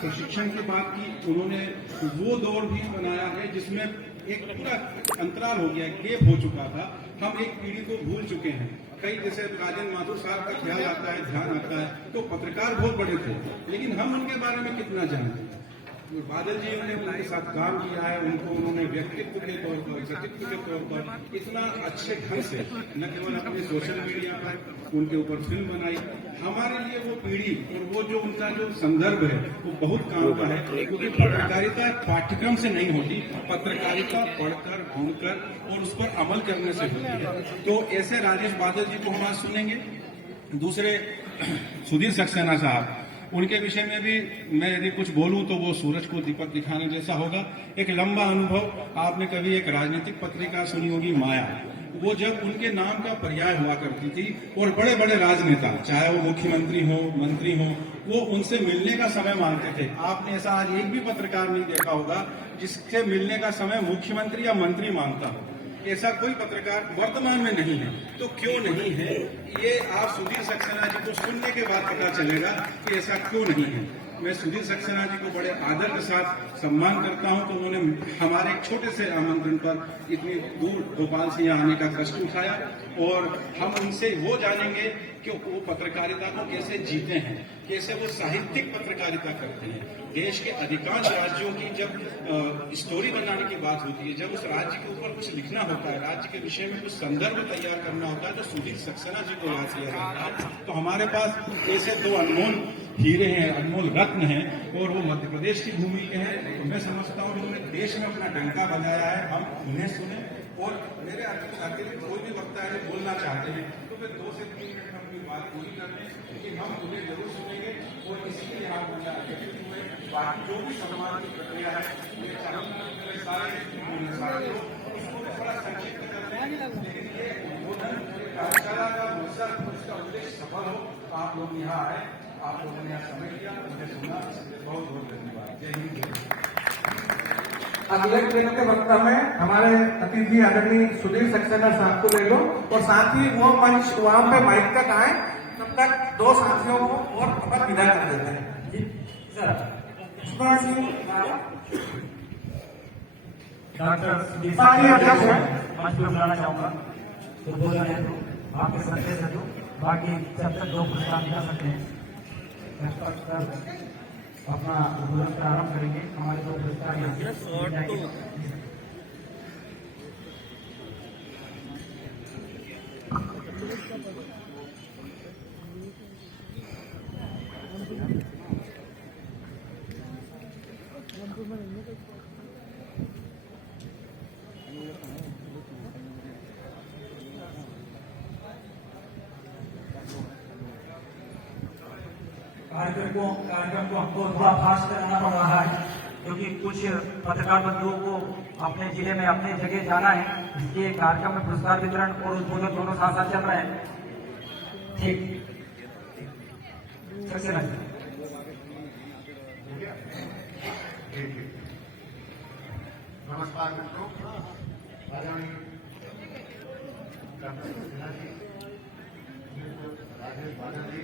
प्रशिक्षण की बात की, उन्होंने वो दौर भी बनाया है जिसमें एक पूरा अंतराल हो गया, गेप हो चुका था। हम एक पीढ़ी को भूल चुके हैं। कई जैसे राजेंद्र माथुर साहब का ख्याल आता है, ध्यान आता है, तो पत्रकार बहुत बड़े थे, लेकिन हम उनके बारे में कितना जानते हैं। बादल जी ने उनके साथ काम किया है, उनको उन्होंने व्यक्तित्व के तौर पर, व्यक्तित्व के तौर पर इतना अच्छे ढंग से न केवल अपने सोशल मीडिया पर उनके ऊपर फिल्म बनाई। हमारे लिए वो पीढ़ी और वो जो उनका जो संदर्भ है वो बहुत काम का है, क्योंकि पत्रकारिता पाठ्यक्रम से नहीं होती, पत्रकारिता पढ़कर, ढूंढकर और उस पर अमल करने से होती है। तो ऐसे राजेश बादल जी को हम आज सुनेंगे। दूसरे सुधीर सक्सेना साहब, उनके विषय में भी मैं यदि कुछ बोलूं तो वो सूरज को दीपक दिखाने जैसा होगा। एक लंबा अनुभव। आपने कभी एक राजनीतिक पत्रिका सुनी होगी, माया, वो जब उनके नाम का पर्याय हुआ करती थी और बड़े बड़े राजनेता, चाहे वो मुख्यमंत्री हो, मंत्री हो, वो उनसे मिलने का समय मांगते थे। आपने ऐसा आज एक भी पत्रकार नहीं देखा होगा जिससे मिलने का समय मुख्यमंत्री या मंत्री मांगता हो। ऐसा कोई पत्रकार वर्तमान में नहीं है। तो क्यों नहीं है, ये आप सुधीर सक्सेना जी को सुनने के बाद पता चलेगा कि ऐसा क्यों नहीं है। मैं सुधीर सक्सेना जी को बड़े आदर के साथ सम्मान करता हूं कि उन्होंने हमारे एक छोटे से आमंत्रण पर इतनी दूर भोपाल से यहाँ आने का कष्ट उठाया, और हम उनसे वो जानेंगे कि वो पत्रकारिता को कैसे जीते हैं, कैसे वो साहित्यिक पत्रकारिता करते हैं। देश के अधिकांश राज्यों की जब स्टोरी बनाने की बात होती है, जब उस राज्य के ऊपर कुछ लिखना होता है, राज्य के विषय में कुछ संदर्भ तैयार करना होता है, तो सुधीर सक्सेना जी को याद किया जाता है। तो हमारे पास ऐसे दो अनमोल हीरे हैं, अनमोल रत्न हैं, और वो मध्य प्रदेश की भूमि के हैं। तो मैं समझता हूँ उन्होंने देश में अपना डंका बजाया है, हम उन्हें सुने। और मेरे अकेले कोई भी वक्ता है बोलना चाहते हैं तो फिर 2 से 3 मिनट में अपनी बात पूरी कर लें, लेकिन हम उन्हें जरूर सुनेंगे। और इसी लिए आप मुझे अध्यक्ष हुए, बाकी जो भी सम्मान की प्रक्रिया है ये सारे उसको थोड़ा संक्षिप्त कर लें, लेकिन ये उद्बोधन कार्यशाला का मकसद, उसका उद्देश्य सफल हो। आप लोग यहाँ आए, आप लोगों ने यहाँ समय दिया, मुझे सुना, बहुत बहुत धन्यवाद। जय हिंद। अगले दिन के वक्त में हमारे अतिथि आदरणीय सुधीर सक्सेना साहब को ले लो, और साथ ही वो मंच वहां पे माइक तक आए, तब तक 2 साथियों को और खबर विदा कर देते हैं। जी सर, डॉक्टर पांच को बुलाना चाहूंगा। तो बोला है तो आपके संदेश है, तो बाकी जब तक 2 पुरस्कार निकल सकते हैं अपना उद्बोधन प्रारंभ करेंगे। हमारे 2 पुरस्कार यहाँ से कार्यक्रम को हमको थोड़ा फास्ट करना पड़ रहा है, क्योंकि कुछ पत्रकार बंधुओं को अपने जिले में अपने जगह जाना है, इसलिए कार्यक्रम में पुरस्कार वितरण और उद्बोधन दोनों साथ साथ चल रहे हैं। ठीक, नमस्कार मित्रों, राजेश बादल जी